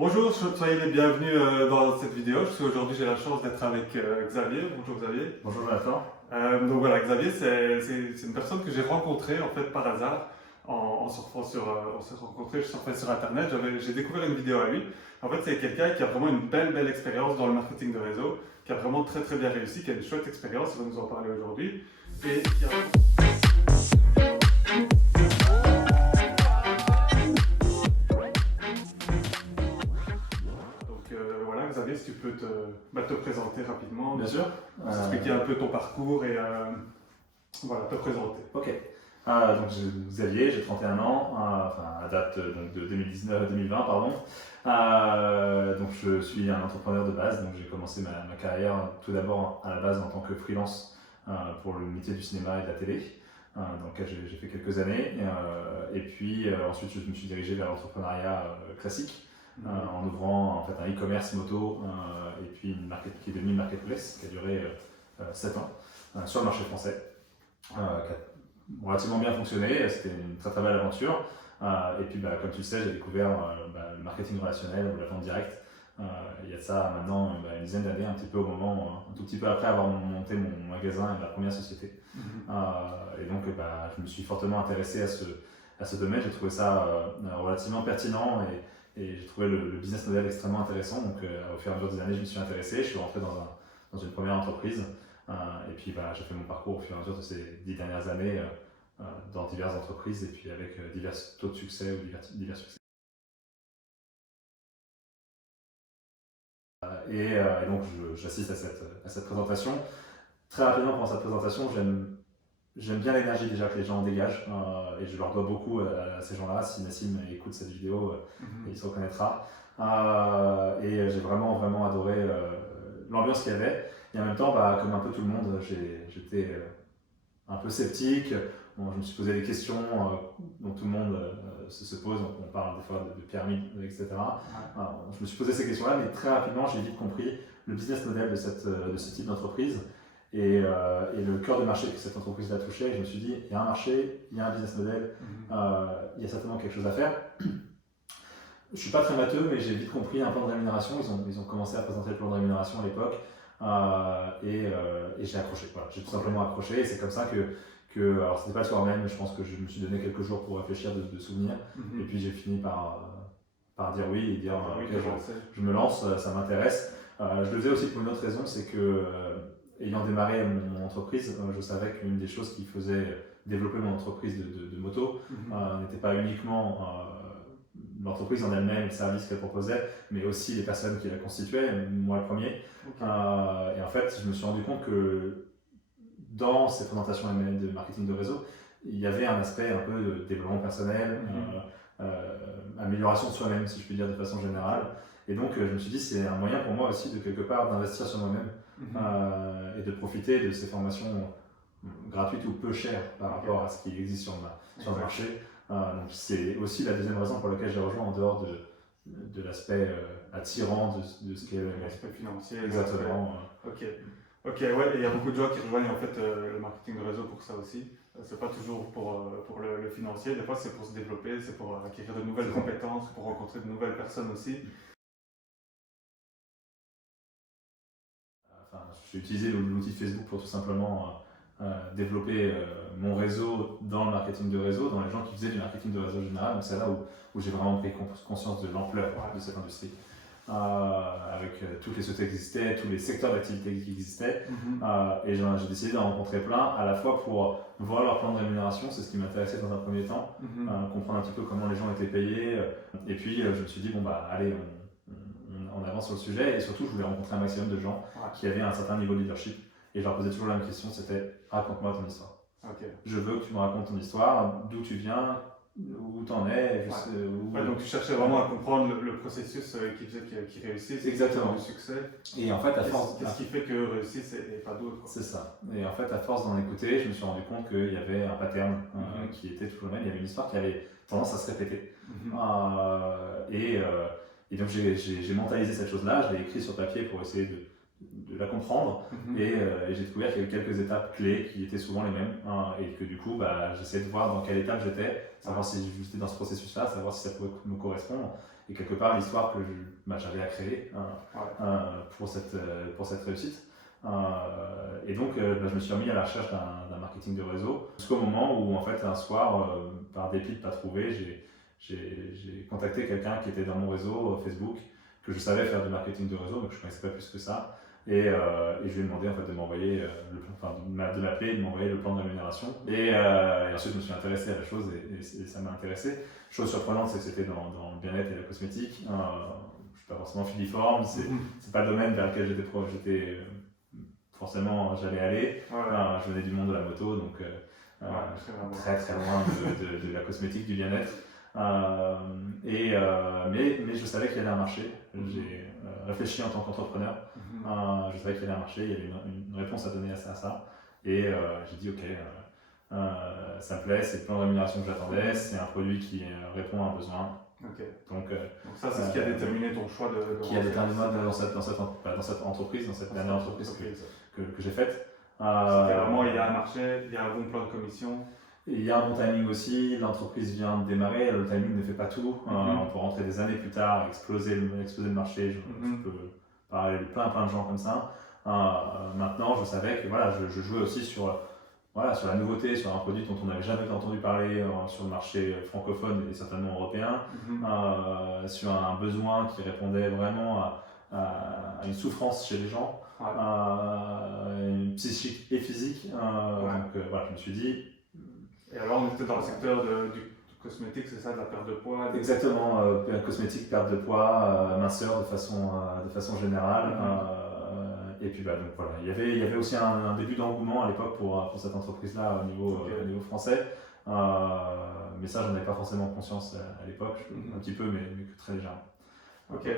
Bonjour, soyez les bienvenus dans cette vidéo. Aujourd'hui, j'ai la chance d'être avec Xavier. Bonjour Xavier. Bonjour Jonathan. Donc voilà, Xavier, c'est une personne que j'ai rencontrée en fait par hasard en surfant sur. On s'est rencontrés, je surfais sur Internet. J'ai découvert une vidéo à lui. En fait, c'est quelqu'un qui a vraiment une belle expérience dans le marketing de réseau, qui a vraiment très bien réussi, qui a une chouette expérience. Il va nous en parler aujourd'hui. Et qui a... Voilà, Xavier, si tu peux te présenter rapidement, Bien sûr. expliquer un peu ton parcours et voilà, te présenter. Ok. Donc Xavier, j'ai 31 ans, à date donc, de 2019-2020, pardon. Donc je suis un entrepreneur de base, donc j'ai commencé ma carrière tout d'abord à la base en tant que freelance pour le métier du cinéma et de la télé, dans lequel j'ai fait quelques années. Et puis ensuite je me suis dirigé vers l'entrepreneuriat classique. En ouvrant en fait un e-commerce moto et puis une marque qui est devenue une marketplace qui a duré 7 ans sur le marché français, qui a relativement bien fonctionné. C'était une très belle aventure. Et puis comme tu le sais, j'ai découvert le marketing relationnel ou la vente directe il y a de ça maintenant une dizaine d'années, un petit peu au moment, un tout petit peu après avoir monté mon magasin et ma première société. Et donc je me suis fortement intéressé à ce domaine. J'ai trouvé ça relativement pertinent et j'ai trouvé le business model extrêmement intéressant. Donc au fur et à mesure des années, je me suis intéressé. Je suis rentré dans une première entreprise et puis j'ai fait mon parcours au fur et à mesure de ces 10 dernières années dans diverses entreprises et puis avec divers taux de succès ou divers succès. Et donc j'assiste à cette présentation. Très rapidement pendant cette présentation, j'aime bien l'énergie déjà que les gens dégagent et je leur dois beaucoup à ces gens-là. Si Nassim écoute cette vidéo, il se reconnaîtra. Et j'ai vraiment adoré l'ambiance qu'il y avait. Et en même temps, comme un peu tout le monde, j'étais un peu sceptique. Bon, je me suis posé des questions dont tout le monde se pose. On parle des fois de pyramide, etc. Je me suis posé ces questions-là, mais très rapidement, j'ai vite compris le business model de ce type d'entreprise. Et le cœur de marché que cette entreprise a touché, je me suis dit, il y a un marché, il y a un business model, il y a certainement quelque chose à faire. Je ne suis pas très matheux, mais j'ai vite compris un plan de rémunération. Ils ont commencé à présenter le plan de rémunération à l'époque et j'ai accroché. Voilà. J'ai tout simplement accroché et c'est comme ça que alors c'était pas le soir même, mais je pense que je me suis donné quelques jours pour réfléchir, de souvenirs. Et puis j'ai fini par dire oui et dire je me lance, ça m'intéresse. Je le faisais aussi pour une autre raison, c'est que ayant démarré mon entreprise, je savais qu'une des choses qui faisait développer mon entreprise de moto n'était pas uniquement l'entreprise en elle-même, le service qu'elle proposait, mais aussi les personnes qui la constituaient, moi le premier. Et en fait, je me suis rendu compte que dans ces présentations de marketing de réseau, il y avait un aspect un peu de développement personnel, amélioration de soi-même, si je puis dire de façon générale. Et donc, je me suis dit, c'est un moyen pour moi aussi de quelque part d'investir sur moi-même et de profiter de ces formations gratuites ou peu chères par rapport à ce qui existe sur le marché. Donc, c'est aussi la deuxième raison pour laquelle j'ai rejoint en dehors de l'aspect attirant de ce qu'est l'aspect financier. Exactement. Ok, ouais, il y a beaucoup de gens qui rejoignent en fait le marketing de réseau pour ça aussi. C'est pas toujours pour le financier, des fois c'est pour se développer, c'est pour acquérir de nouvelles compétences, pour rencontrer de nouvelles personnes aussi. J'ai utilisé l'outil Facebook pour tout simplement développer mon réseau dans le marketing de réseau, dans les gens qui faisaient du marketing de réseau général. Donc c'est là où j'ai vraiment pris conscience de l'ampleur de cette industrie. Avec toutes les sociétés qui existaient, tous les secteurs d'activité qui existaient. Et j'ai décidé d'en rencontrer plein, à la fois pour voir leur plan de rémunération, c'est ce qui m'intéressait dans un premier temps, comprendre un petit peu comment les gens étaient payés. Et puis je me suis dit, allez, on avance sur le sujet. Et surtout, je voulais rencontrer un maximum de gens qui avaient un certain niveau de leadership. Et je leur posais toujours la même question, c'était raconte-moi ton histoire. Je veux que tu me racontes ton histoire, d'où tu viens, où t'en es. Donc tu cherchais vraiment à comprendre le processus qui faisait qu'ils réussissent, exactement, le succès. Et en fait, à force, qu'est-ce qui fait qu'eux réussissent et pas d'autres? C'est ça. Et en fait, à force d'en écouter, je me suis rendu compte qu'il y avait un pattern qui était toujours le même. Il y avait une histoire qui avait tendance à se répéter. Et donc j'ai mentalisé cette chose-là, je l'ai écrit sur papier pour essayer de la comprendre. Et j'ai découvert qu'il y avait quelques étapes clés qui étaient souvent les mêmes et que du coup j'essayais de voir dans quelle étape j'étais, savoir si j'étais dans ce processus-là, savoir si ça pouvait me correspondre. et quelque part l'histoire que j'avais à créer pour cette réussite. Et donc je me suis remis à la recherche d'un marketing de réseau jusqu'au moment où en fait un soir, par dépit de pas trouver, j'ai contacté quelqu'un qui était dans mon réseau Facebook, que je savais faire du marketing de réseau, mais que je ne connaissais pas plus que ça. Et je lui ai demandé en fait, de m'envoyer de m'appeler et de m'envoyer le plan de rémunération. Et ensuite, je me suis intéressé à la chose et ça m'a intéressé. Chose surprenante, c'est que c'était dans le bien-être et la cosmétique. Je ne suis pas forcément filiforme, c'est pas le domaine vers lequel j'allais aller. Je venais du monde de la moto, donc très très loin de la cosmétique, du bien-être. Mais je savais qu'il y avait un marché. J'ai réfléchi en tant qu'entrepreneur. Je savais qu'il y avait un marché, il y avait une réponse à donner à ça. Et j'ai dit ok, ça me plaît, c'est le plan de rémunération que j'attendais, c'est un produit qui répond à un besoin. Donc ça, c'est ce qui a déterminé ton choix de qui a déterminé dans cette entreprise, dans cette dernière entreprise que j'ai faite. Vraiment, il y a un marché, il y a un bon plan de commission. Il y a un bon timing aussi, l'entreprise vient de démarrer, le timing ne fait pas tout. On peut rentrer des années plus tard, exploser le marché. Je peux parler de plein de gens comme ça. Maintenant, je savais que voilà, je jouais aussi sur la nouveauté, sur un produit dont on n'avait jamais entendu parler sur le marché francophone et certainement européen, sur un besoin qui répondait vraiment à une souffrance chez les gens, psychique et physique. Donc voilà, je me suis dit. Et alors, on était dans le secteur du cosmétique, c'est ça, de la perte de poids? Exactement, cosmétique, perte de poids, minceur de façon générale. Et puis donc voilà, il y avait aussi un début d'engouement à l'époque pour cette entreprise-là au niveau français. Mais ça, j'en avais pas forcément conscience à l'époque, un petit peu, mais que très légèrement. Ok,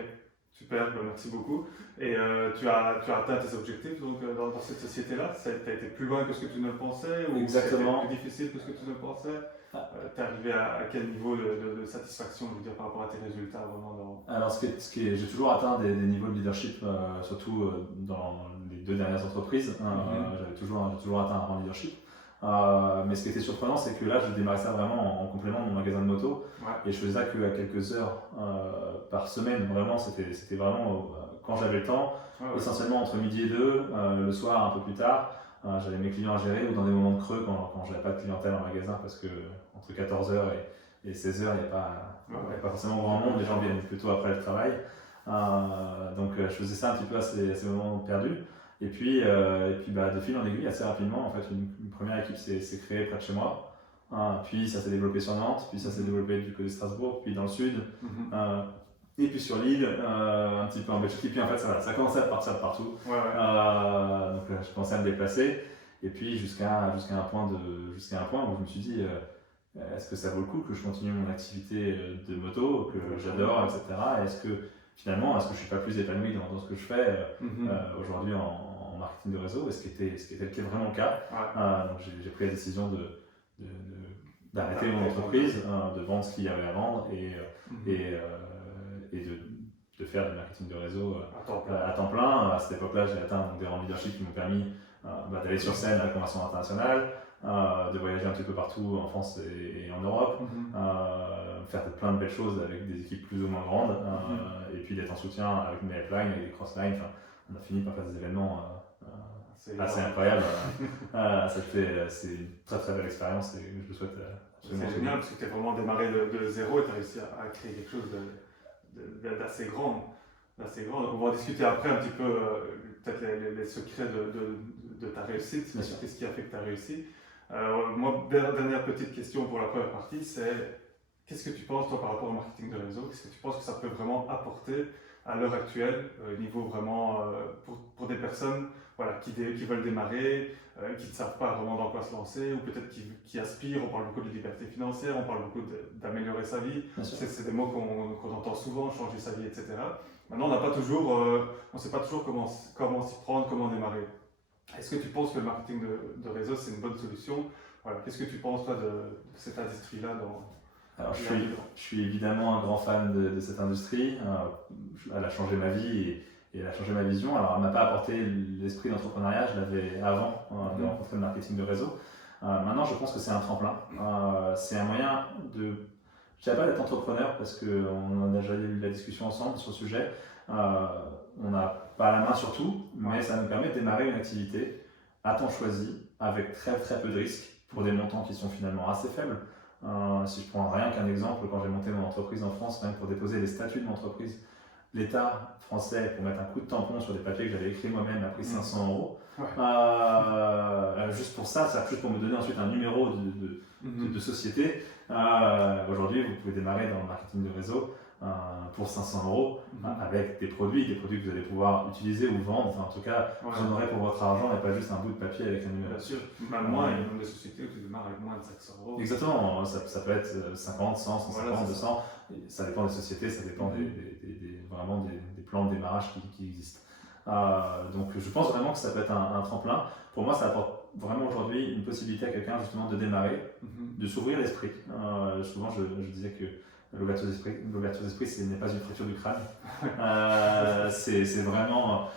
super, merci beaucoup. Et tu as atteint tes objectifs donc, dans cette société-là? Tu as été plus loin que ce que tu ne le pensais, ou c'était plus difficile que ce que tu ne le pensais? Tu es arrivé à quel niveau de satisfaction, je veux dire, par rapport à tes résultats vraiment Alors, j'ai toujours atteint des niveaux de leadership, surtout dans les 2 dernières entreprises. J'avais toujours atteint un rang de leadership. Mais ce qui était surprenant, c'est que là, je démarrais ça vraiment en complément de mon magasin de moto. Et je faisais ça qu'à quelques heures par semaine. Vraiment, c'était vraiment quand j'avais le temps, essentiellement entre midi et 2, le soir un peu plus tard. J'avais mes clients à gérer, ou dans des moments de creux quand j'avais pas de clientèle en magasin, parce que entre 14h et 16h, il n'y a pas forcément grand monde, les gens viennent plutôt après le travail. Donc je faisais ça un petit peu à ces moments perdus. Et puis de fil en aiguille, assez rapidement, en fait, une première équipe s'est créée près de chez moi. Puis ça s'est développé sur Nantes, puis ça s'est développé du côté de Strasbourg, puis dans le sud. Et puis sur l'île, un petit peu en Belgique, et puis en fait ça commençait à partir de partout. Donc je commençais à me déplacer, et puis jusqu'à un point où je me suis dit est-ce que ça vaut le coup que je continue mon activité de moto, que j'adore, etc. Est-ce que finalement, je ne suis pas plus épanoui dans ce que je fais aujourd'hui en marketing de réseau, et ce qui était vraiment le cas. Donc j'ai pris la décision d'arrêter mon entreprise, de vendre ce qu'il y avait à vendre, et de faire du marketing de réseau à temps plein. À cette époque-là, j'ai atteint des rangs leadership qui m'ont permis d'aller sur scène à la convention internationale, de voyager un petit peu partout en France et en Europe, faire plein de belles choses avec des équipes plus ou moins grandes, et puis d'être en soutien avec mes uplines, avec des crosslines. On a fini par faire des événements assez incroyables. C'est une très très belle expérience, et je le souhaite. C'est génial, parce que tu as vraiment démarré de zéro et tu as réussi à créer quelque chose d'assez grand. On va en discuter après un petit peu, peut-être les secrets de ta réussite, qu'est-ce qui a fait que tu as réussi. Moi, dernière petite question pour la première partie, c'est qu'est-ce que tu penses toi par rapport au marketing de réseau? Qu'est-ce que tu penses que ça peut vraiment apporter à l'heure actuelle, au niveau vraiment pour des personnes qui veulent démarrer, qui ne savent pas vraiment dans quoi se lancer, ou peut-être qui aspirent? On parle beaucoup de liberté financière, on parle beaucoup d'améliorer sa vie. C'est des mots qu'on entend souvent, changer sa vie, etc. Maintenant, on ne sait pas toujours comment s'y prendre, comment démarrer. Est-ce que tu penses que le marketing de réseau, c'est une bonne solution? Qu'est-ce que tu penses toi, de cette industrie-là Alors, je suis évidemment un grand fan de cette industrie. Elle a changé ma vie et elle a changé ma vision. Alors, elle ne m'a pas apporté l'esprit d'entrepreneuriat, je l'avais avant de rencontrer le marketing de réseau. Maintenant, je pense que c'est un tremplin. C'est un moyen je dirais pas d'être entrepreneur parce qu'on a déjà eu la discussion ensemble sur le sujet. On n'a pas la main sur tout, mais ça nous permet de démarrer une activité à temps choisi avec très très peu de risques pour des montants qui sont finalement assez faibles. Si je prends rien qu'un exemple, quand j'ai monté mon entreprise en France, même pour déposer les statuts de mon entreprise, l'État français, pour mettre un coup de tampon sur des papiers que j'avais écrits moi-même, a pris 500 euros. Juste pour ça, juste pour me donner ensuite un numéro de société. Aujourd'hui, vous pouvez démarrer dans le marketing de réseau pour 500 euros avec des produits que vous allez pouvoir utiliser ou vendre. Enfin, en tout cas, vous en aurez pour votre argent et pas juste un bout de papier avec un numéro. Bien sûr, même moins, il y a même des sociétés où tu démarres avec moins de 500 euros. Exactement, ça peut être 50, 100, 150, 200. Ça dépend des sociétés, ça dépend vraiment des plans de démarrage qui existent. Donc je pense vraiment que ça peut être un tremplin. Pour moi, ça apporte vraiment aujourd'hui une possibilité à quelqu'un justement de démarrer, de s'ouvrir l'esprit. Souvent, je disais que l'ouverture d'esprit, ce n'est pas une fracture du crâne. C'est vraiment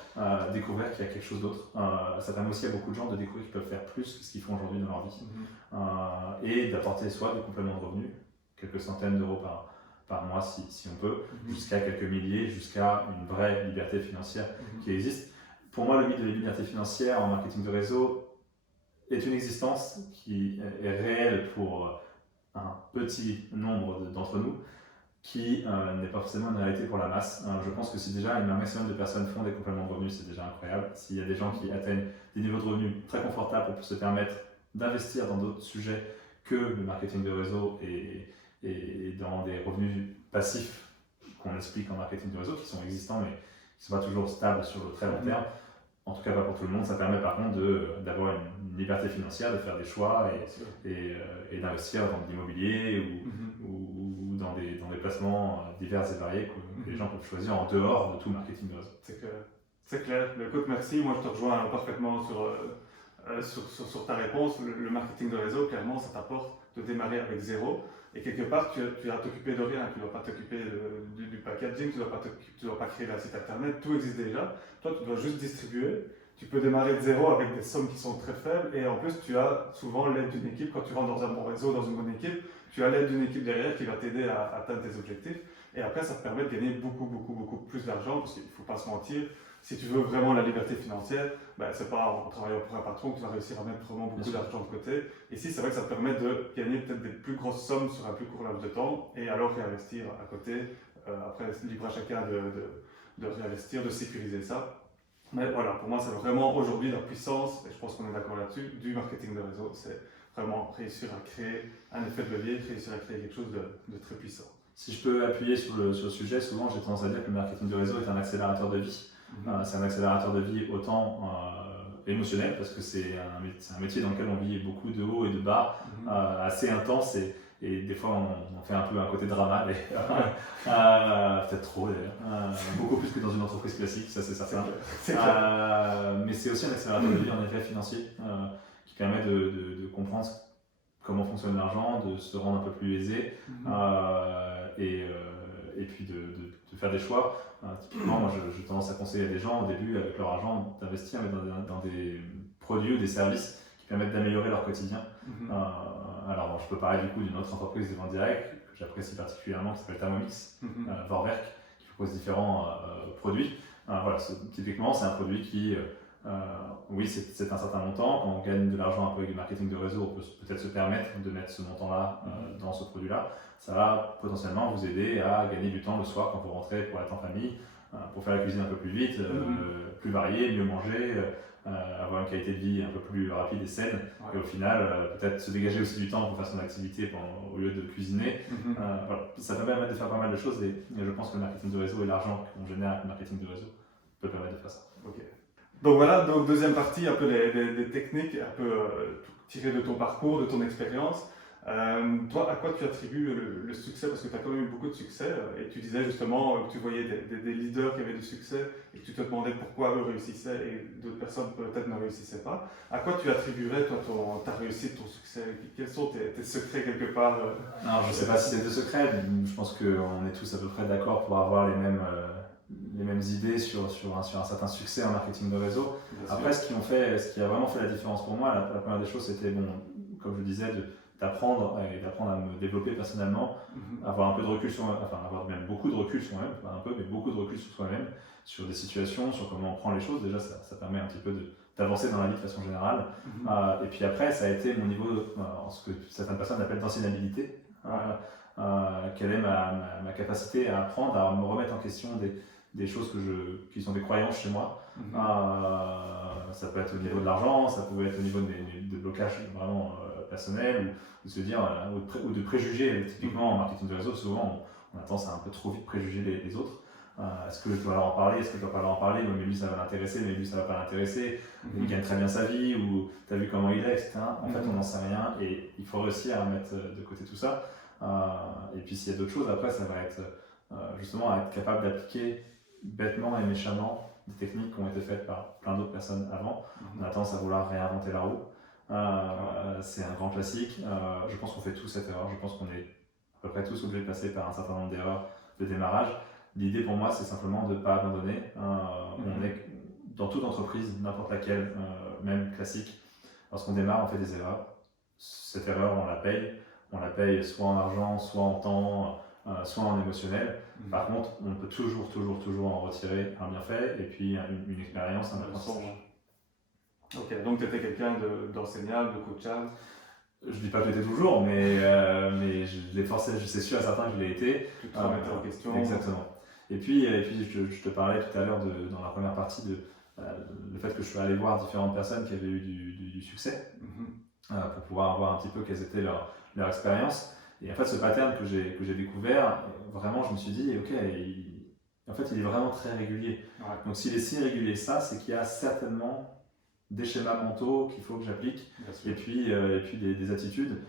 découvrir qu'il y a quelque chose d'autre. Ça permet aussi à beaucoup de gens de découvrir qu'ils peuvent faire plus que ce qu'ils font aujourd'hui dans leur vie. Et d'apporter soit des compléments de revenus, quelques centaines d'euros par mois si on peut, jusqu'à quelques milliers, jusqu'à une vraie liberté financière qui existe. Pour moi, le mythe de la liberté financière en marketing de réseau est une existence qui est réelle pour un petit nombre d'entre nous, qui n'est pas forcément une réalité pour la masse. Je pense que si déjà un maximum de personnes font des compléments de revenus, c'est déjà incroyable. S'il y a des gens qui atteignent des niveaux de revenus très confortables pour se permettre d'investir dans d'autres sujets que le marketing de réseau et dans des revenus passifs qu'on explique en marketing de réseau, qui sont existants mais qui ne sont pas toujours stables sur le très long terme, en tout cas pas pour tout le monde. Ça permet par contre d'avoir une liberté financière, de faire des choix et d'investir dans de l'immobilier ou dans des placements divers et variés que les gens peuvent choisir en dehors de tout le marketing de réseau. C'est clair. Écoute, merci. Moi, je te rejoins parfaitement sur ta réponse. Le marketing de réseau, clairement, ça t'apporte de démarrer avec zéro. Et quelque part, tu vas t'occuper de rien. Tu ne dois pas t'occuper du packaging, tu ne dois pas créer un site internet. Tout existe déjà. Toi, tu dois juste distribuer. Tu peux démarrer de zéro avec des sommes qui sont très faibles. Et en plus, tu as souvent l'aide d'une équipe. Quand tu rentres dans un bon réseau, dans une bonne équipe, tu as l'aide d'une équipe derrière qui va t'aider à atteindre tes objectifs. Et après, ça te permet de gagner beaucoup plus d'argent. Parce qu'il ne faut pas se mentir. Si tu veux vraiment la liberté financière, c'est pas en travaillant pour un patron que tu vas réussir à mettre vraiment beaucoup d'argent de côté. Ici, c'est vrai que ça te permet de gagner peut-être des plus grosses sommes sur un plus court laps de temps et alors réinvestir à côté. Après, c'est libre à chacun de réinvestir, de sécuriser ça. Mais voilà, pour moi, c'est vraiment aujourd'hui la puissance, et je pense qu'on est d'accord là-dessus, du marketing de réseau. C'est vraiment réussir à créer un effet de levier, réussir à créer quelque chose de très puissant. Si je peux appuyer sur le sujet, souvent j'ai tendance à dire que le marketing de réseau est un accélérateur de vie. C'est un accélérateur de vie autant émotionnel, parce que c'est un métier dans lequel on vit beaucoup de hauts et de bas, assez intense, et des fois on fait un peu un côté drama, peut-être trop d'ailleurs, beaucoup plus que dans une entreprise classique, ça c'est certain. Mais c'est aussi un accélérateur de vie en effet financier, qui permet de comprendre comment fonctionne l'argent, de se rendre un peu plus aisé, et puis de faire des choix. Typiquement, moi j'ai tendance à conseiller à des gens au début avec leur argent d'investir dans des produits ou des services qui permettent d'améliorer leur quotidien. Alors je peux parler du coup d'une autre entreprise de vente directe que j'apprécie particulièrement qui s'appelle Thermomix, Vorwerk, qui propose différents produits. Voilà, typiquement c'est un produit qui, oui c'est un certain montant, quand on gagne de l'argent un peu avec du marketing de réseau, on peut peut-être se permettre de mettre ce montant-là dans ce produit-là. Ça va potentiellement vous aider à gagner du temps le soir quand vous rentrez pour être en famille, pour faire la cuisine un peu plus vite, plus variée, mieux manger, avoir une qualité de vie un peu plus rapide et saine, et au final peut-être se dégager aussi du temps pour faire son activité au lieu de cuisiner. Voilà. Ça peut permettre de faire pas mal de choses, et je pense que le marketing de réseau et l'argent qu'on génère avec le marketing de réseau peut permettre de faire ça. Okay. Donc voilà, donc deuxième partie, un peu des techniques, un peu tirées de ton parcours, de ton expérience. Toi, à quoi tu attribues le succès? Parce que tu as quand même eu beaucoup de succès, et tu disais justement que tu voyais des leaders qui avaient du succès et que tu te demandais pourquoi eux réussissaient et d'autres personnes peut-être ne réussissaient pas. À quoi tu attribuerais toi ta réussite, ton succès? Quels sont tes secrets quelque part? Non, je ne sais pas si c'est des secrets, je pense qu'on est tous à peu près d'accord pour avoir les mêmes idées sur un certain succès en marketing de réseau. Après, ce qui a vraiment fait la différence pour moi, la première des choses, c'était, comme je disais, d'apprendre et d'apprendre à me développer personnellement, avoir un peu de recul sur enfin avoir même beaucoup de recul sur moi-même, pas un peu, mais beaucoup de recul sur soi-même, sur des situations, sur comment on prend les choses. Déjà, ça permet un petit peu d'avancer dans la vie de façon générale. Et puis après, ça a été mon niveau, ce que certaines personnes appellent d'anciennabilité. Quelle est ma capacité à apprendre, à me remettre en question des choses qui sont des croyances chez moi. Ça peut être au niveau de l'argent, ça peut être au niveau de blocages vraiment personnels, ou de se dire, ou de préjugés. Typiquement en marketing de réseau, souvent on a tendance à un peu trop vite préjuger les autres. Est-ce que je dois leur en parler, est-ce que je dois pas leur en parler, mais lui ça va l'intéresser, mais lui ça va pas l'intéresser, il gagne très bien sa vie, ou t'as vu comment il est, etc. En fait on n'en sait rien, et il faut réussir à mettre de côté tout ça. Et puis s'il y a d'autres choses, après ça va être justement à être capable d'appliquer bêtement et méchamment des techniques qui ont été faites par plein d'autres personnes avant. On a tendance à vouloir réinventer la roue. C'est un grand classique. Je pense qu'on fait tous cette erreur. Je pense qu'on est à peu près tous obligés de passer par un certain nombre d'erreurs de démarrage. L'idée pour moi, c'est simplement de ne pas abandonner. On est dans toute entreprise, n'importe laquelle, même classique. Lorsqu'on démarre, on fait des erreurs. Cette erreur, on la paye. On la paye soit en argent, soit en temps, soit en émotionnel. Par contre, on peut toujours en retirer un bienfait et puis une expérience, un apprentissage. Ok, donc tu étais quelqu'un d'enseignable, de coachable. Je dis pas que j'étais toujours, mais je l'ai forcé, c'est sûr à certains que je l'ai été. Tu te remettais en question. Exactement. Et puis je te parlais tout à l'heure dans la première partie le fait que je suis allé voir différentes personnes qui avaient eu du succès pour pouvoir voir un petit peu quelles étaient leur expérience. Et en fait, ce pattern que j'ai découvert, vraiment, je me suis dit, ok, en fait, il est vraiment très régulier. Ouais. Donc, s'il est si régulier ça, c'est qu'il y a certainement des schémas mentaux qu'il faut que j'applique, et puis des attitudes.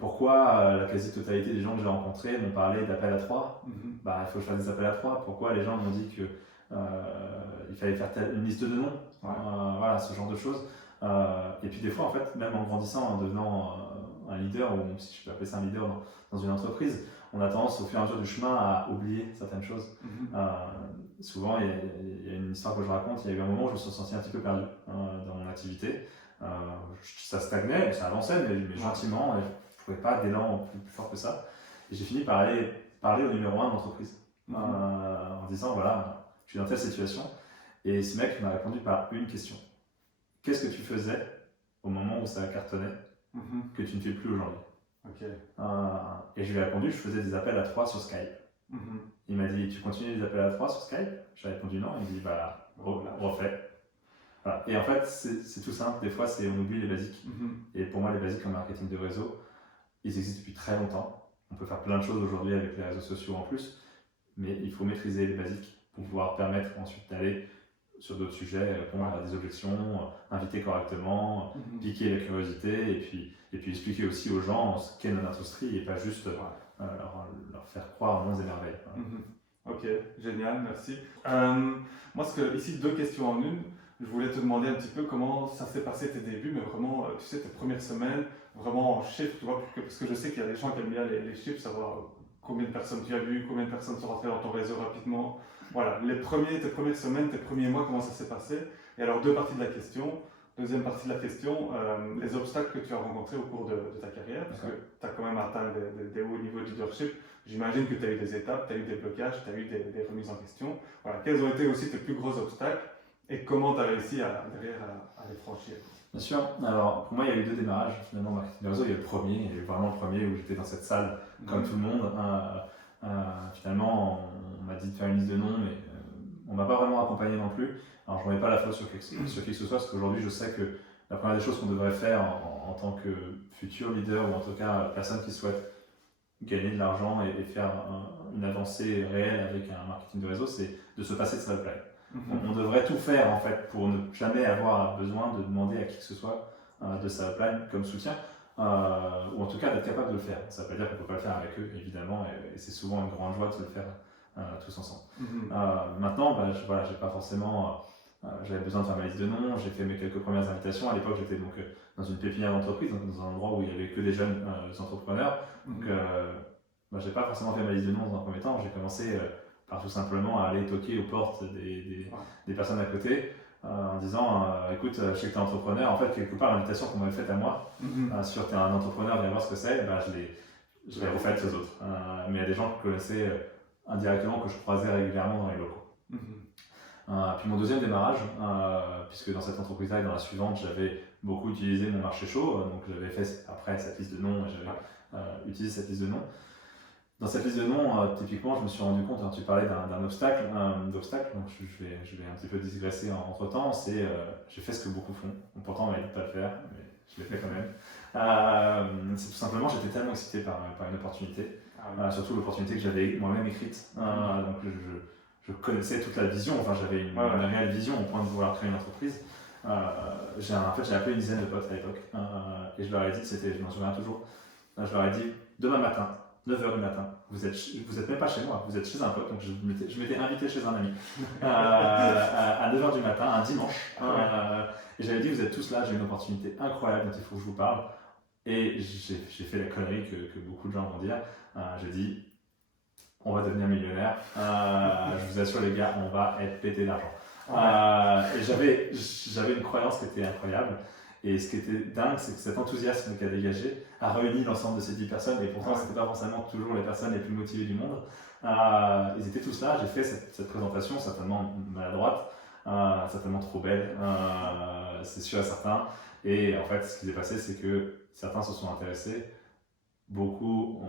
Pourquoi la quasi-totalité des gens que j'ai rencontrés m'ont parlé d'appel à 3 Bah, il faut que je fasse des appels à 3. Pourquoi les gens m'ont dit que il fallait faire une liste de noms, voilà, ce genre de choses. Et puis des fois, en fait, même en grandissant, en devenant un leader, ou même si je peux appeler ça un leader dans une entreprise, on a tendance au fur et à mesure du chemin à oublier certaines choses. Souvent, il y a une histoire que je raconte, il y a eu un moment où je me suis senti un petit peu perdu dans mon activité. Ça stagnait, ça avançait, mais gentiment, et je ne trouvais pas d'élan plus fort que ça. Et j'ai fini par aller parler au numéro 1 de l'entreprise, en disant, voilà, je suis dans telle situation. Et ce mec m'a répondu par une question. Qu'est-ce que tu faisais au moment où ça cartonnait que tu ne fais plus aujourd'hui? Et je lui ai répondu, je faisais des appels à 3 sur Skype. Il m'a dit, tu continues les appels à 3 sur Skype? J'ai répondu non. Il m'a dit, bah, refais. Voilà. Et en fait, c'est tout simple. Des fois, on oublie les basiques. Et pour moi, les basiques en marketing de réseau, ils existent depuis très longtemps. On peut faire plein de choses aujourd'hui avec les réseaux sociaux en plus, mais il faut maîtriser les basiques pour pouvoir permettre ensuite d'aller sur d'autres sujets, répondre à des objections, inviter correctement, piquer la curiosité, et puis expliquer aussi aux gens ce qu'est notre industrie et pas juste leur faire croire monts et merveilles. Ok, génial, merci. Moi, ici, 2 questions en une. Je voulais te demander un petit peu comment ça s'est passé tes débuts, mais vraiment, tu sais, tes premières semaines, vraiment en chiffres, tu vois, parce que je sais qu'il y a des gens qui aiment bien les chiffres, savoir combien de personnes tu as vues, combien de personnes sont rentrées dans ton réseau rapidement. Voilà, tes premières semaines, tes premiers mois, comment ça s'est passé? Et alors, 2 parties de la question. Deuxième partie de la question, les obstacles que tu as rencontrés au cours de ta carrière, parce que tu as quand même atteint des hauts niveaux de leadership. J'imagine que tu as eu des étapes, tu as eu des blocages, tu as eu des remises en question. Voilà, quels ont été aussi tes plus gros obstacles et comment tu as réussi à les franchir? Bien sûr. Alors, pour moi, il y a eu 2 démarrages. Finalement, marketing de réseau, il y a eu le premier, il y a eu vraiment le premier où j'étais dans cette salle, comme tout le monde. Finalement, on m'a dit de faire une liste de noms, mais on ne m'a pas vraiment accompagné non plus. Alors, je ne remets pas la faute sur qui que ce soit, parce qu'aujourd'hui, je sais que la première des choses qu'on devrait faire en tant que futur leader, ou en tout cas personne qui souhaite gagner de l'argent et faire une avancée réelle avec un marketing de réseau, c'est de se passer de sa pipeline. On devrait tout faire en fait pour ne jamais avoir besoin de demander à qui que ce soit de sa pipeline comme soutien, ou en tout cas d'être capable de le faire. Ça ne veut pas dire qu'on ne peut pas le faire avec eux, évidemment, et c'est souvent une grande joie de se le faire tous ensemble. Maintenant, j'ai pas forcément... j'avais besoin de faire ma liste de noms, j'ai fait mes quelques premières invitations. À l'époque, j'étais donc dans une pépinière d'entreprise, dans un endroit où il n'y avait que des jeunes entrepreneurs. Donc, j'ai pas forcément fait ma liste de noms dans un premier temps. J'ai commencé par tout simplement à aller toquer aux portes des personnes à côté. en disant écoute, je sais que tu es entrepreneur. En fait, quelque part, l'invitation qu'on m'avait faite à moi sur tu es un entrepreneur, viens voir ce que c'est, je l'ai refaite aux autres. Mais il y a des gens que je connaissais indirectement, que je croisais régulièrement dans les locaux. Puis mon deuxième démarrage, puisque dans cette entreprise-là et dans la suivante, j'avais beaucoup utilisé mon marché chaud, donc j'avais fait après cette liste de noms et j'avais utilisé cette liste de noms. Dans cette liste de noms, typiquement, je me suis rendu compte, tu parlais d'un obstacle, donc je vais un petit peu digresser entre temps, j'ai fait ce que beaucoup font, pourtant on m'a dit de ne pas le faire, mais je l'ai fait quand même. C'est tout simplement, j'étais tellement excité par une opportunité, surtout l'opportunité que j'avais moi-même écrite, donc je connaissais toute la vision, enfin j'avais une réelle vision au point de vouloir créer une entreprise. J'ai appelé une dizaine de potes à l'époque et je leur ai dit, je m'en souviens toujours, je leur ai dit demain matin, 9h du matin, vous êtes même pas chez moi, vous êtes chez un pote, donc je m'étais invité chez un ami à 9h du matin, un dimanche, et j'avais dit vous êtes tous là, j'ai une opportunité incroyable dont il faut que je vous parle, et j'ai fait la connerie que beaucoup de gens vont dire, j'ai dit on va devenir millionnaire, je vous assure les gars, on va être pété d'argent. Et j'avais une croyance qui était incroyable. Et ce qui était dingue, c'est que cet enthousiasme qu'a dégagé a réuni l'ensemble de ces 10 personnes. Et pourtant, ce n'était pas forcément toujours les personnes les plus motivées du monde. Ils étaient tous là. J'ai fait cette présentation, certainement maladroite, certainement trop belle, c'est sûr et certain. Et en fait, ce qui s'est passé, c'est que certains se sont intéressés. Beaucoup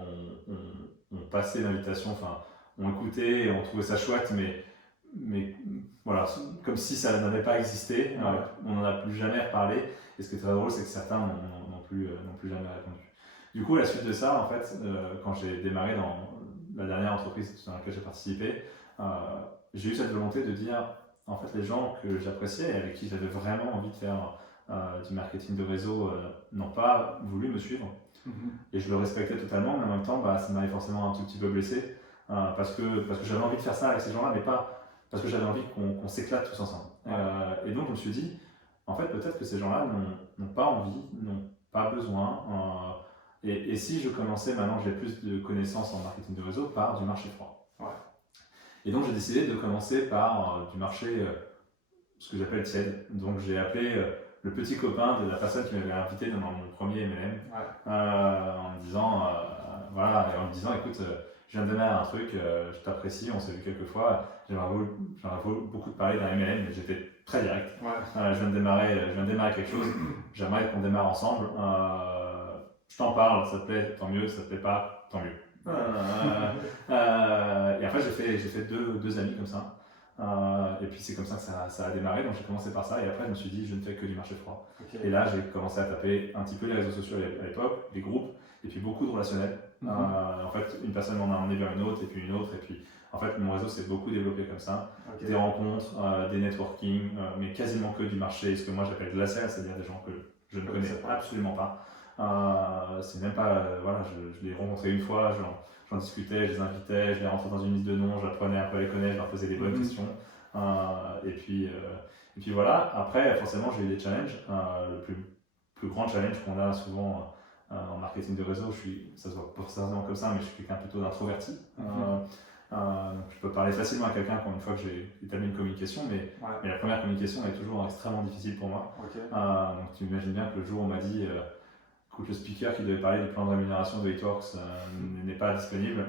ont passé l'invitation, enfin, ont écouté, ont trouvé ça chouette, mais voilà, comme si ça n'avait pas existé, on n'en a plus jamais reparlé. Et ce qui est très drôle, c'est que certains n'ont plus jamais répondu. Du coup, à la suite de ça, en fait, quand j'ai démarré dans la dernière entreprise dans laquelle j'ai participé, j'ai eu cette volonté de dire, en fait, les gens que j'appréciais et avec qui j'avais vraiment envie de faire du marketing de réseau n'ont pas voulu me suivre. Et je le respectais totalement, mais en même temps, ça m'avait forcément un tout petit peu blessé parce que j'avais envie de faire ça avec ces gens-là, mais pas parce que j'avais envie qu'on s'éclate tous ensemble. Et donc, je me suis dit, en fait, peut-être que ces gens-là n'ont pas envie, n'ont pas besoin. Et si je commençais, maintenant que j'ai plus de connaissances en marketing de réseau, par du marché froid. Et donc, j'ai décidé de commencer par du marché, ce que j'appelle tiède. Donc, j'ai appelé le petit copain de la personne qui m'avait invité dans mon premier MLM en me disant, écoute, je viens de démarrer un truc, je t'apprécie, on s'est vu quelques fois, j'aimerais beaucoup te parler d'un MLM, mais j'étais très direct. Je viens de démarrer quelque chose, j'aimerais qu'on démarre ensemble. Je t'en parle, ça te plaît, tant mieux, ça te plaît pas, tant mieux. Et après, j'ai fait deux amis comme ça. Et puis c'est comme ça que ça a démarré, donc j'ai commencé par ça et après je me suis dit je ne fais que du marché froid. Et là j'ai commencé à taper un petit peu les réseaux sociaux à l'époque, les groupes, et puis beaucoup de relationnels. En fait une personne m'en a emmené vers une autre, et puis une autre, et puis en fait mon réseau s'est beaucoup développé comme ça. Des rencontres, des networking, mais quasiment que du marché, ce que moi j'appelle de la sales, c'est-à-dire des gens que je ne connais absolument pas. C'est même pas, je les rencontrais une fois, j'en discutais, je les invitais, je les rentrais dans une liste de noms, j'apprenais un peu à les connaître, je leur posais des bonnes questions. Et puis voilà, après forcément j'ai eu des challenges. Le plus grand challenge qu'on a souvent en marketing de réseau, ça se voit pas forcément comme ça, mais je suis quelqu'un plutôt d'introverti. Donc je peux parler facilement à quelqu'un une fois que j'ai établi une communication, mais la première communication est toujours extrêmement difficile pour moi. Donc tu imagines bien que le jour où on m'a dit écoute, le speaker qui devait parler du plan de rémunération de Hitworks n'est pas disponible.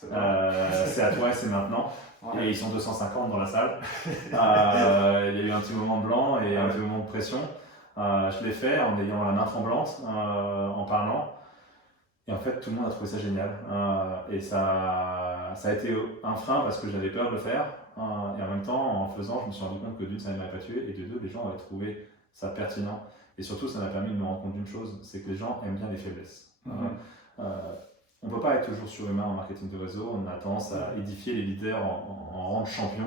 C'est à toi et c'est maintenant. Et ils sont 250 dans la salle. Il y a eu un petit moment de blanc et un petit moment de pression. Je l'ai fait en ayant la main tremblante, en parlant. Et en fait, tout le monde a trouvé ça génial. Et ça a été un frein parce que j'avais peur de le faire. Et en même temps, en faisant, je me suis rendu compte que d'une, ça ne m'avait pas tué. Et de deux, les gens avaient trouvé ça pertinent. Et surtout, ça m'a permis de me rendre compte d'une chose, c'est que les gens aiment bien les faiblesses. On ne peut pas être toujours surhumain en marketing de réseau, on a tendance à édifier les leaders en rang de champion.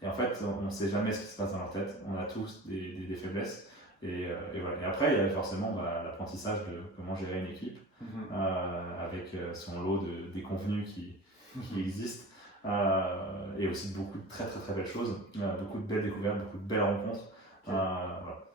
Et en fait, on ne sait jamais ce qui se passe dans leur tête, on a tous des faiblesses. Et voilà. Et après, il y avait forcément l'apprentissage de comment gérer une équipe, avec son lot de déconvenus qui existent. Et aussi beaucoup de très très très belles choses, beaucoup de belles découvertes, beaucoup de belles rencontres. Voilà.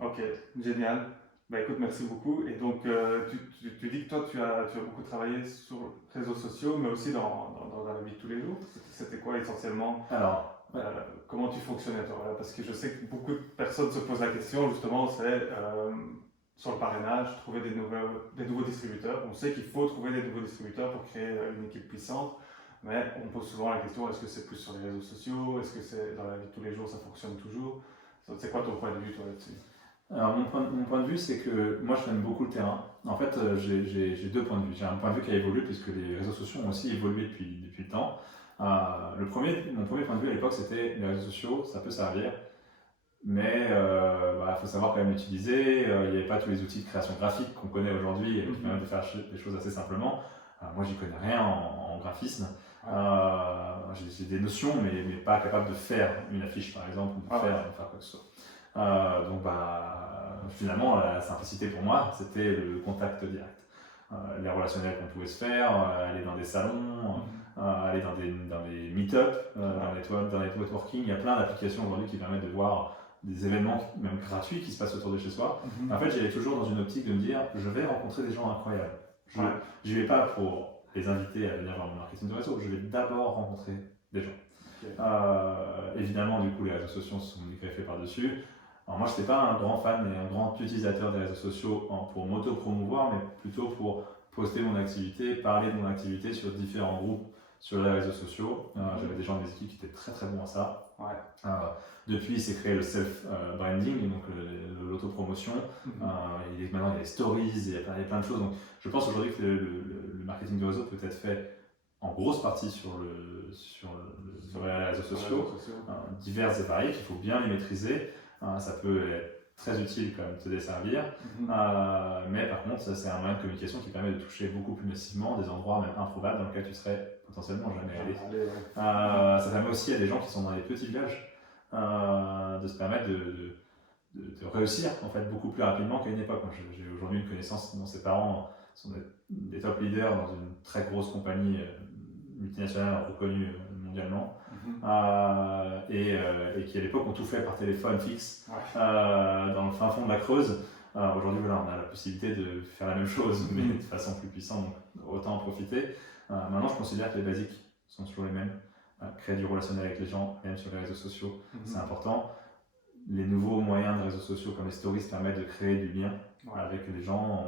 Ok, génial. Écoute, merci beaucoup. Et donc, tu dis que toi, tu as beaucoup travaillé sur les réseaux sociaux, mais aussi dans la vie de tous les jours. C'était quoi essentiellement? Alors, Ouais. Comment tu fonctionnais toi? Voilà, parce que je sais que beaucoup de personnes se posent la question, justement, c'est sur le parrainage, trouver des nouveaux distributeurs. On sait qu'il faut trouver des nouveaux distributeurs pour créer une équipe puissante, mais on pose souvent la question, est-ce que c'est plus sur les réseaux sociaux? Est-ce que c'est dans la vie de tous les jours, ça fonctionne toujours? C'est quoi ton point de vue toi là-dessus? Alors, mon point de vue, c'est que moi, j'aime beaucoup le terrain. En fait, j'ai deux points de vue. J'ai un point de vue qui a évolué, puisque les réseaux sociaux ont aussi évolué depuis le temps. Mon premier point de vue à l'époque, c'était les réseaux sociaux, ça peut servir, mais faut savoir quand même l'utiliser. Il n'y avait pas tous les outils de création graphique qu'on connaît aujourd'hui, qui permettent de faire des choses assez simplement. Moi, j'y connais rien en graphisme. J'ai des notions, mais pas capable de faire une affiche, par exemple, ou de faire quoi que ce soit. Finalement, la simplicité pour moi, c'était le contact direct. Les relationnels qu'on pouvait se faire, aller dans des salons, aller dans des meet-up, dans les networking. Il y a plein d'applications aujourd'hui qui permettent de voir des événements, même gratuits, qui se passent autour de chez soi. En fait, j'allais toujours dans une optique de me dire, je vais rencontrer des gens incroyables. Je ne vais pas pour les inviter à venir voir mon marketing de réseau, je vais d'abord rencontrer des gens. Okay. Évidemment, du coup, les réseaux sociaux se sont greffés par-dessus. Alors moi, je n'étais pas un grand fan et un grand utilisateur des réseaux sociaux pour m'auto-promouvoir, mais plutôt pour poster mon activité, parler de mon activité sur différents groupes sur les réseaux sociaux. J'avais des gens de mes équipes qui étaient très très bons à ça. Depuis, il s'est créé le self-branding, donc l'autopromotion. Maintenant, il y a les stories, il y a plein de choses. Donc, je pense aujourd'hui que le marketing de réseau peut être fait en grosse partie sur les réseaux sociaux, divers et variés, qu'il faut bien les maîtriser. Ça peut être très utile quand même te desservir, mais par contre c'est un moyen de communication qui permet de toucher beaucoup plus massivement des endroits même improbables dans lesquels tu serais potentiellement jamais allé. Ça permet aussi à des gens qui sont dans les petits villages de se permettre de réussir en fait beaucoup plus rapidement qu'à une époque. J'ai aujourd'hui une connaissance dont ses parents sont des top leaders dans une très grosse compagnie multinationale reconnue mondialement. Et qui à l'époque ont tout fait par téléphone fixe dans le fin fond de la Creuse. Aujourd'hui, voilà, on a la possibilité de faire la même chose, mais de façon plus puissante, donc autant en profiter. Maintenant, je considère que les basiques sont toujours les mêmes. Créer du relationnel avec les gens, même sur les réseaux sociaux, c'est important. Les nouveaux moyens de réseaux sociaux comme les stories permettent de créer du lien avec les gens.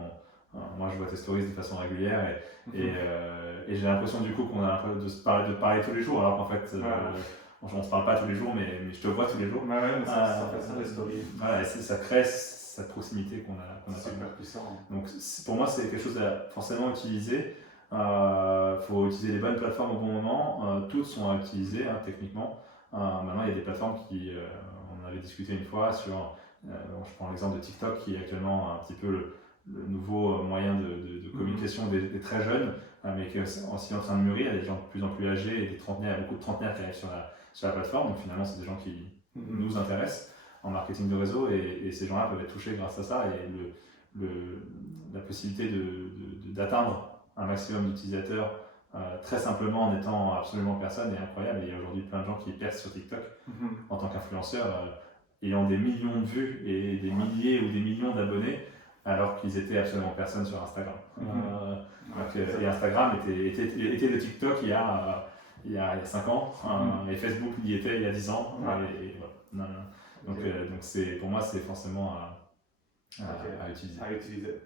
Moi, je vois tes stories de façon régulière et j'ai l'impression du coup qu'on a un peu de parler tous les jours, alors qu'en fait, on ne se parle pas tous les jours, mais je te vois tous les jours. Mais ça fait ça les stories. Voilà, et ça crée cette proximité qu'on a. Super puissant. Donc pour moi, c'est quelque chose à forcément utiliser. Faut utiliser les bonnes plateformes au bon moment. Toutes sont à utiliser techniquement. Maintenant, il y a des plateformes qui, on avait discuté une fois sur, je prends l'exemple de TikTok qui est actuellement un petit peu le nouveau moyen de communication des très jeunes, mais qui est aussi en train de mûrir. Il y a des gens de plus en plus âgés et des trentenaires, beaucoup de trentenaires qui arrivent sur la plateforme. Donc finalement, c'est des gens qui nous intéressent en marketing de réseau et ces gens-là peuvent être touchés grâce à ça. Et la possibilité d'atteindre un maximum d'utilisateurs très simplement en étant absolument personne est incroyable. Il y a aujourd'hui plein de gens qui percent sur TikTok en tant qu'influenceurs, ayant des millions de vues et des milliers ou des millions d'abonnés, alors qu'ils étaient absolument personne sur Instagram. Et Instagram était de TikTok il y a 5 ans, et Facebook y était il y a 10 ans. Donc pour moi, c'est forcément à utiliser.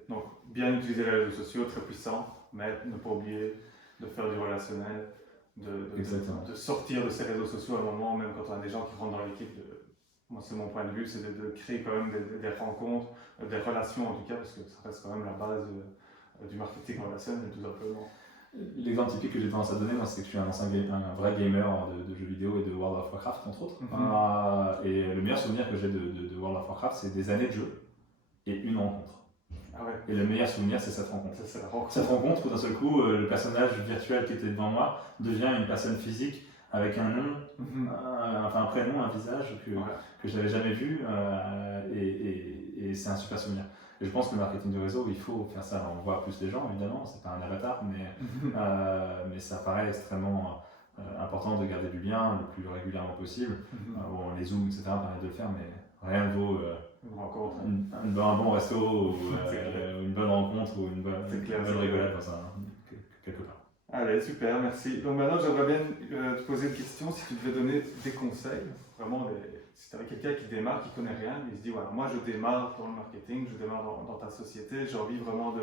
Donc, bien utiliser les réseaux sociaux, très puissant, mais ne pas oublier de faire du relationnel, de sortir de ces réseaux sociaux à un moment, même quand on a des gens qui rentrent dans l'équipe. Moi, c'est mon point de vue, c'est de créer quand même des rencontres, des relations en tout cas, parce que ça reste quand même la base du marketing relationnel, tout simplement. L'exemple typique que j'ai tendance à donner, moi, c'est que je suis un vrai gamer de jeux vidéo et de World of Warcraft, entre autres. Et le meilleur souvenir que j'ai de World of Warcraft, c'est des années de jeu et une rencontre. Et le meilleur souvenir, c'est cette rencontre. Cette rencontre où d'un seul coup, le personnage virtuel qui était devant moi devient une personne physique avec un nom, un prénom, un visage que je n'avais jamais vu, et c'est un super souvenir. Et je pense que le marketing de réseau, il faut faire ça. Alors, on voit plus les gens, évidemment, c'est pas un avatar, mais ça paraît extrêmement important de garder du lien le plus régulièrement possible. Les Zooms, etc. permettent de le faire, mais rien ne vaut un bon resto, ou une bonne rencontre, ou une bonne rigolade quelque part. Allez, super, merci. Donc maintenant, j'aimerais bien te poser une question. Si tu devais donner des conseils, vraiment, si tu avais quelqu'un qui démarre, qui connaît rien, il se dit, voilà, moi je démarre dans le marketing, je démarre dans ta société, j'ai envie vraiment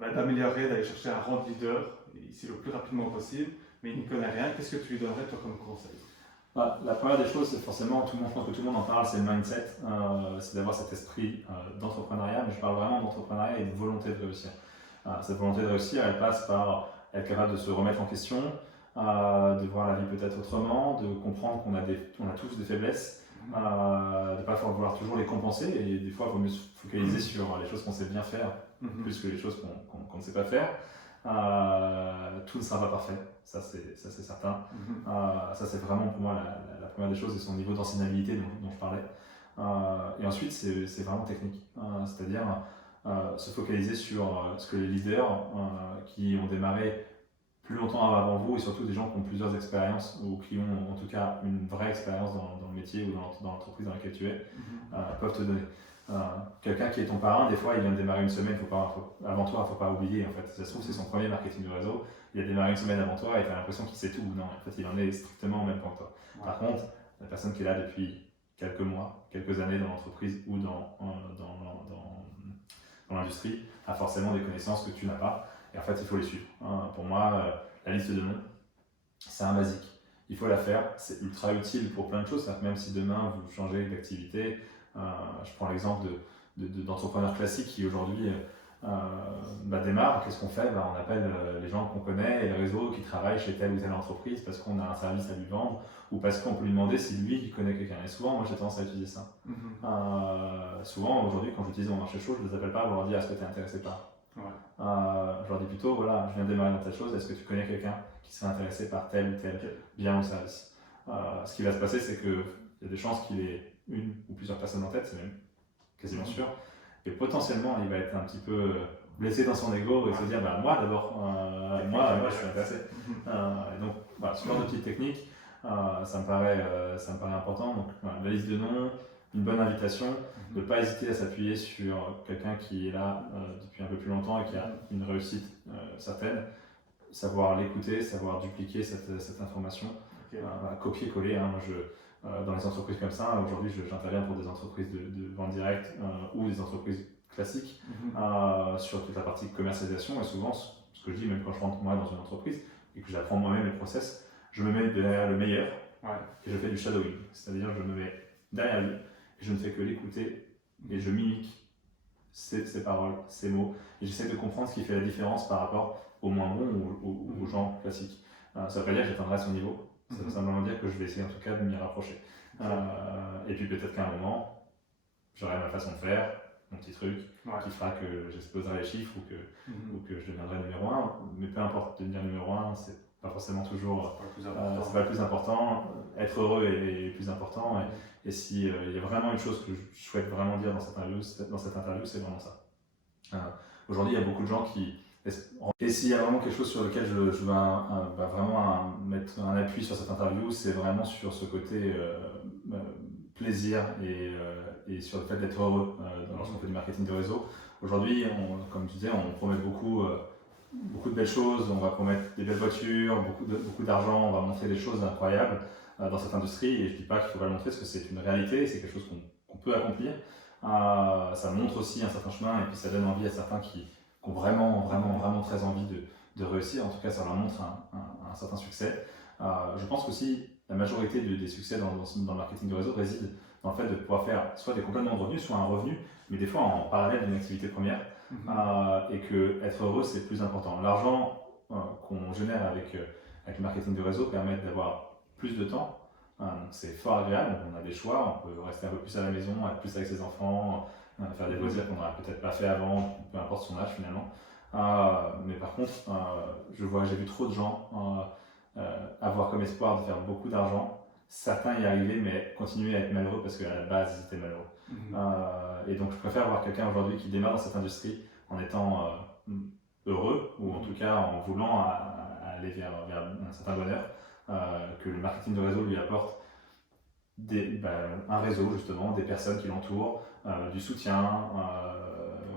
d'améliorer, d'aller chercher un rang de leader, ici le plus rapidement possible, mais il n'y connaît rien, qu'est-ce que tu lui donnerais toi comme conseil? La première des choses, c'est forcément, je pense que tout le monde en parle, c'est le mindset, c'est d'avoir cet esprit d'entrepreneuriat, mais je parle vraiment d'entrepreneuriat et de volonté de réussir. Cette volonté de réussir, elle passe par être capable de se remettre en question, de voir la vie peut-être autrement, de comprendre qu'on a tous des faiblesses, de ne pas vouloir toujours les compenser, et des fois il vaut mieux se focaliser sur les choses qu'on sait bien faire, plus que les choses qu'on ne sait pas faire. Tout ne sera pas parfait, ça c'est certain. Ça c'est vraiment pour moi la première des choses, et son niveau d'enseignabilité dont je parlais. Et ensuite c'est vraiment technique, c'est-à-dire se focaliser sur ce que les leaders qui ont démarré plus longtemps avant vous, et surtout des gens qui ont plusieurs expériences ou qui ont en tout cas une vraie expérience dans le métier ou dans l'entreprise dans laquelle tu es, peuvent te donner. Quelqu'un qui est ton parrain, des fois il vient de démarrer une semaine, avant toi, il ne faut pas oublier, en fait, ça se trouve c'est son premier marketing de réseau, il a démarré une semaine avant toi et tu as l'impression qu'il sait tout. Non, en fait il en est strictement au même point que toi. Par contre, la personne qui est là depuis quelques mois, quelques années dans l'entreprise ou dans l'industrie a forcément des connaissances que tu n'as pas, et en fait il faut les suivre. Pour moi, la liste de noms, c'est un basique. Il faut la faire, c'est ultra utile pour plein de choses, même si demain vous changez d'activité. Je prends l'exemple d'entrepreneurs classiques qui aujourd'hui démarrent. Qu'est-ce qu'on fait? On appelle les gens qu'on connaît et le réseau qui travaillent chez telle ou telle entreprise parce qu'on a un service à lui vendre ou parce qu'on peut lui demander si lui il connaît quelqu'un. Et souvent, moi j'ai tendance à utiliser ça. Souvent, aujourd'hui, quand j'utilise mon marché chaud, je ne les appelle pas pour leur dire est-ce que tu es intéressé par. Je leur dis plutôt voilà, je viens de démarrer dans telle chose, est-ce que tu connais quelqu'un qui serait intéressé par tel ou tel bien ou service? Ce qui va se passer, c'est qu'il y a des chances qu'il ait une ou plusieurs personnes en tête, c'est même quasiment sûr, et potentiellement il va être un petit peu blessé dans son ego et se dire moi d'abord, moi je suis intéressé. Et donc voilà, ce genre de petites techniques, ça me paraît important. Donc la liste de noms, une bonne invitation, ne pas hésiter à s'appuyer sur quelqu'un qui est là depuis un peu plus longtemps et qui a une réussite certaine, savoir l'écouter, savoir dupliquer cette information, copier-coller. Dans les entreprises comme ça, aujourd'hui j'interviens pour des entreprises de vente directe ou des entreprises classiques sur toute la partie commercialisation, et souvent ce que je dis, même quand je rentre moi dans une entreprise et que j'apprends moi-même les process, je me mets derrière le meilleur et je fais du shadowing, c'est-à-dire je me mets derrière lui et je ne fais que l'écouter et je mimique ses paroles, ses mots, et j'essaie de comprendre ce qui fait la différence par rapport aux moins bons ou aux gens classiques. Ça ne veut pas dire que j'atteindrai à son niveau. Ça veut simplement dire que je vais essayer en tout cas de m'y rapprocher. Et puis peut-être qu'à un moment, j'aurai ma façon de faire, mon petit truc, qui fera que j'exploserai les chiffres ou que je deviendrai numéro 1. Mais peu importe, devenir numéro 1, c'est pas forcément toujours. C'est pas le plus important. Être heureux est plus important. Et s'il y a vraiment une chose que je souhaite vraiment dire dans cette interview, c'est vraiment ça. Aujourd'hui, il y a beaucoup de gens qui. Et s'il y a vraiment quelque chose sur lequel je veux vraiment mettre un appui sur cette interview, c'est vraiment sur ce côté plaisir et sur le fait d'être heureux lorsqu'on fait du marketing de réseau. Aujourd'hui, comme tu disais, on promet beaucoup de belles choses, on va promettre des belles voitures, beaucoup d'argent, on va montrer des choses incroyables dans cette industrie, et je ne dis pas qu'il faut pas le montrer parce que c'est une réalité, c'est quelque chose qu'on peut accomplir. Ça montre aussi un certain chemin, et puis ça donne envie à certains qui ont vraiment très envie de réussir. En tout cas, ça leur montre un certain succès. Je pense qu'aussi la majorité des succès dans le marketing de réseau réside dans le fait de pouvoir faire soit des compléments de revenus, soit un revenu, mais des fois en parallèle d'une activité première, et que être heureux, c'est plus important. L'argent qu'on génère avec le marketing de réseau permet d'avoir plus de temps. C'est fort agréable, on a des choix, on peut rester un peu plus à la maison, être plus avec ses enfants, faire des loisirs qu'on n'aurait peut-être pas fait avant, peu importe son âge finalement. Mais par contre, j'ai vu trop de gens avoir comme espoir de faire beaucoup d'argent, certains y arriver, mais continuer à être malheureux parce qu'à la base ils étaient malheureux. Et donc je préfère voir quelqu'un aujourd'hui qui démarre dans cette industrie en étant heureux, ou en tout cas en voulant aller vers un certain bonheur, que le marketing de réseau lui apporte un réseau justement, des personnes qui l'entourent, du soutien,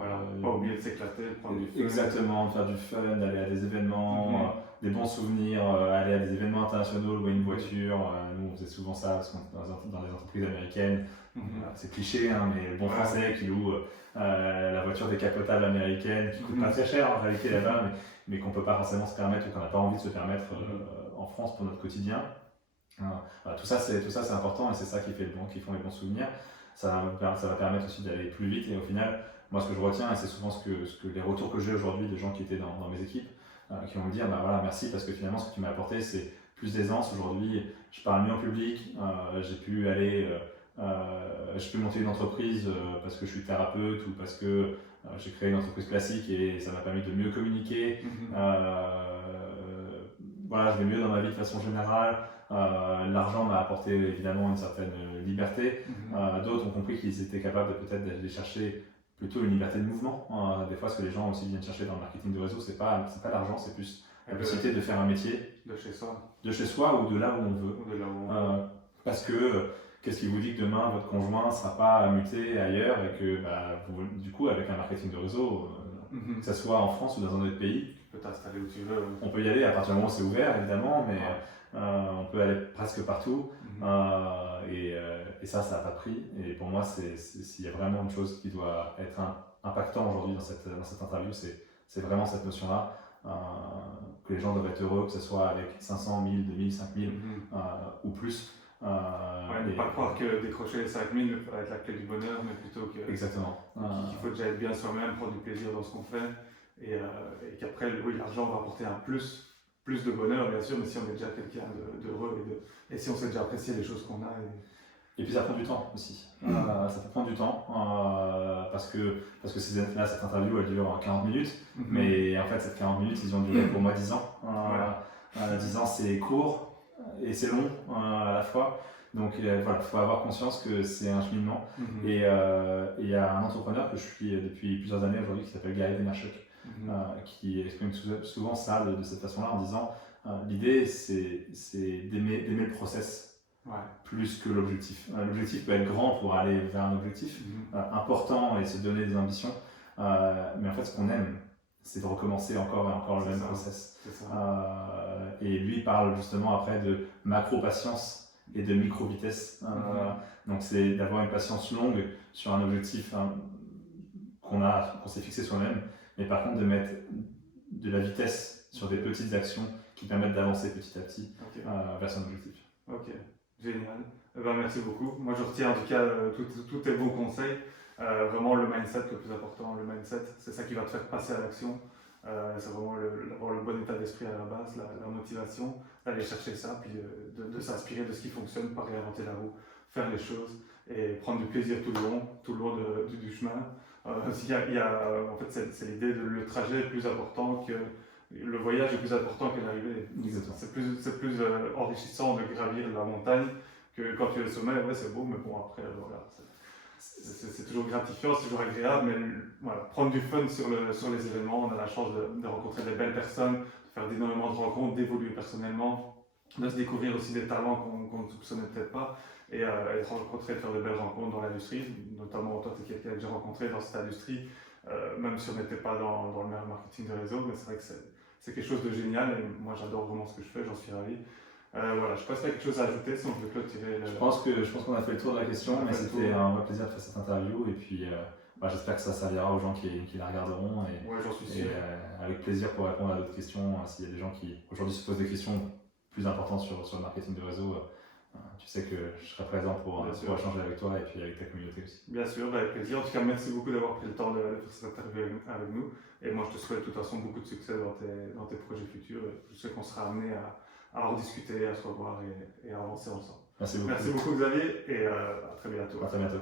Voilà, pas oublier de s'éclater, de prendre du fun. Exactement, de faire du fun, d'aller à des événements, des bons souvenirs, aller à des événements internationaux, louer une voiture. Nous, on faisait souvent ça parce qu'on est dans des entreprises américaines. C'est cliché, hein, mais le bon français qui loue la voiture décapotable américaine qui coûte pas très cher en réalité là-bas, mais qu'on peut pas forcément se permettre ou qu'on n'a pas envie de se permettre en France pour notre quotidien. Voilà, tout ça c'est important et c'est ça qui font les bons souvenirs. Ça va permettre aussi d'aller plus vite et au final, moi ce que je retiens, et c'est souvent ce que les retours que j'ai aujourd'hui de gens qui étaient dans mes équipes, qui vont me dire voilà, merci parce que finalement ce que tu m'as apporté c'est plus d'aisance. Aujourd'hui je parle mieux en public, j'ai pu aller je peux monter une entreprise parce que je suis thérapeute ou parce que j'ai créé une entreprise classique et ça m'a permis de mieux communiquer. Voilà, je vais mieux dans ma vie de façon générale. L'argent m'a apporté évidemment une certaine liberté. D'autres ont compris qu'ils étaient capables de peut-être d'aller chercher plutôt une liberté de mouvement. Des fois, ce que les gens aussi viennent chercher dans le marketing de réseau, c'est pas l'argent, c'est plus la possibilité de faire un métier de chez soi ou de là où on veut. Parce que qu'est-ce qui vous dit que demain votre conjoint ne sera pas muté ailleurs et que du coup, avec un marketing de réseau, que ce soit en France ou dans un autre pays, tu peux t'installer où tu veux. On peut y aller à partir du moment où c'est ouvert, évidemment, mais on peut aller presque partout. Et ça n'a pas de prix. Et pour moi, s'il y a vraiment une chose qui doit être impactant aujourd'hui dans cette interview, c'est vraiment cette notion-là. Que les gens doivent être heureux, que ce soit avec 500, 1000, 2000, 5000 ou plus. Ne pas croire que décrocher les 5000 va être la clé du bonheur, mais plutôt que exactement. Qu'il faut déjà être bien soi-même, prendre du plaisir dans ce qu'on fait, et qu'après, oui, l'argent va apporter un plus de bonheur, bien sûr, mais si on est déjà quelqu'un d'heureux et si on sait déjà apprécier les choses qu'on a. Et puis ça prend du temps aussi. Ça peut prendre du temps parce que cette interview elle dure 40 minutes, mais en fait, cette 40 minutes, ils ont duré pour moi 10 ans. 10 ans, c'est court et c'est long à la fois. Donc voilà, il faut avoir conscience que c'est un cheminement. Et il y a un entrepreneur que je suis depuis plusieurs années aujourd'hui qui s'appelle Gary Vaynerchuk, qui exprime souvent ça de cette façon-là en disant l'idée c'est d'aimer le process. Plus que l'objectif. L'objectif peut être grand pour aller vers un objectif important et se donner des ambitions, mais en fait ce qu'on aime c'est de recommencer encore et encore le même process. Et lui parle justement après de macro-patience et de micro-vitesse. Donc c'est d'avoir une patience longue sur un objectif qu'on s'est fixé soi-même, mais par contre de mettre de la vitesse sur des petites actions qui permettent d'avancer petit à petit vers son objectif. Ok. Génial. Merci beaucoup. Moi, je retiens en tout cas tous tes bons conseils. Vraiment, le mindset le plus important. Le mindset, c'est ça qui va te faire passer à l'action. C'est vraiment avoir le bon état d'esprit à la base, la motivation, d'aller chercher ça, puis de s'inspirer de ce qui fonctionne, pas réinventer la roue, faire les choses et prendre du plaisir tout le long du chemin. En fait, c'est l'idée de le trajet est plus important que le voyage est plus important que l'arrivée. C'est plus enrichissant de gravir la montagne que quand tu es au sommet. Ouais, c'est beau, mais bon, après, voilà, c'est toujours gratifiant, c'est toujours agréable, mais voilà, prendre du fun sur les événements. On a la chance de rencontrer des belles personnes, de faire énormément de rencontres, d'évoluer personnellement, de se découvrir aussi des talents qu'on ne soupçonnait peut-être pas, et de rencontrer, de faire de belles rencontres dans l'industrie. Notamment, toi, tu es quelqu'un que j'ai rencontré dans cette industrie, même si on n'était pas dans le même marketing de réseau, mais c'est vrai que c'est quelque chose de génial et moi j'adore vraiment ce que je fais, j'en suis ravi. Voilà, je sais pas si tu as quelque chose à ajouter, si on peut clôturer. Je pense qu'on a fait le tour de la question, mais c'était un vrai plaisir de faire cette interview et puis j'espère que ça servira aux gens qui la regarderont et, j'en suis sûr. Avec plaisir pour répondre à d'autres questions. S'il y a des gens qui aujourd'hui se posent des questions plus importantes sur le marketing de réseau, tu sais que je serai présent pour échanger avec toi et puis avec ta communauté aussi. Bien sûr, avec plaisir. En tout cas, merci beaucoup d'avoir pris le temps de faire cette interview avec nous. Et moi, je te souhaite de toute façon beaucoup de succès dans tes projets futurs. Je sais qu'on sera amené à en discuter, à se revoir et à avancer ensemble. Merci beaucoup. Merci beaucoup Xavier et à très bientôt. À très bientôt.